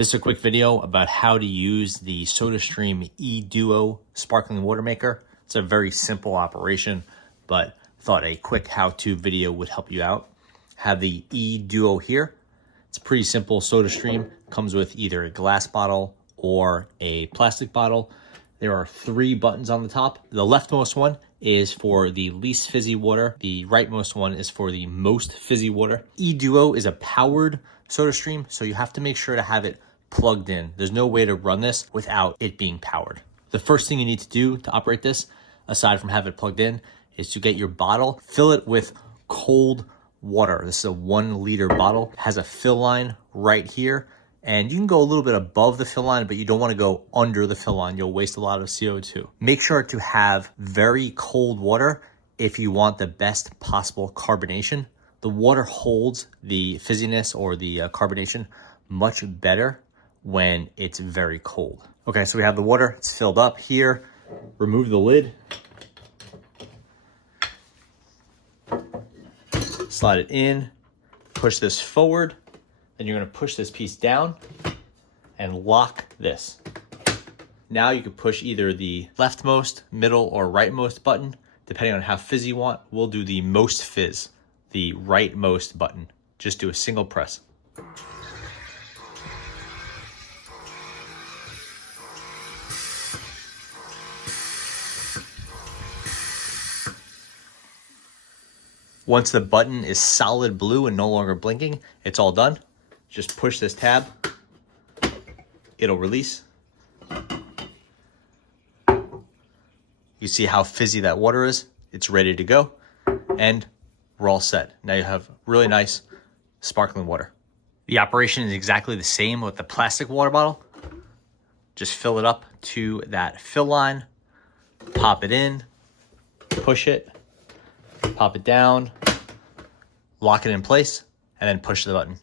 This is a quick video about how to use the SodaStream E-Duo sparkling water maker. It's a very simple operation, but I thought a quick how-to video would help you out. Have the E-Duo here. It's pretty simple. SodaStream comes with either a glass bottle or a plastic bottle. There are 3 buttons on the top. The leftmost one is for the least fizzy water. The rightmost one is for the most fizzy water. E-Duo is a powered SodaStream, so you have to make sure to have it plugged in. There's no way to run this without it being powered. The first thing you need to do to operate this, aside from have it plugged in, is to get your bottle, fill it with cold water. This is a 1 liter bottle. It has a fill line right here, and you can go a little bit above the fill line, but you don't want to go under the fill line. You'll waste a lot of CO2. Make sure to have very cold water if you want the best possible carbonation. The water holds the fizziness or the carbonation much better when it's very cold. Okay, so we have the water, it's filled up here. Remove the lid. Slide it in, push this forward, then you're gonna push this piece down and lock this. Now you can push either the leftmost, middle, or rightmost button, depending on how fizzy you want. We'll do the most fizz, the rightmost button. Just do a single press. Once the button is solid blue and no longer blinking, it's all done. Just push this tab, it'll release. You see how fizzy that water is? It's ready to go, and we're all set. Now you have really nice sparkling water. The operation is exactly the same with the plastic water bottle. Just fill it up to that fill line, pop it in, push it, pop it down, lock it in place, and then push the button.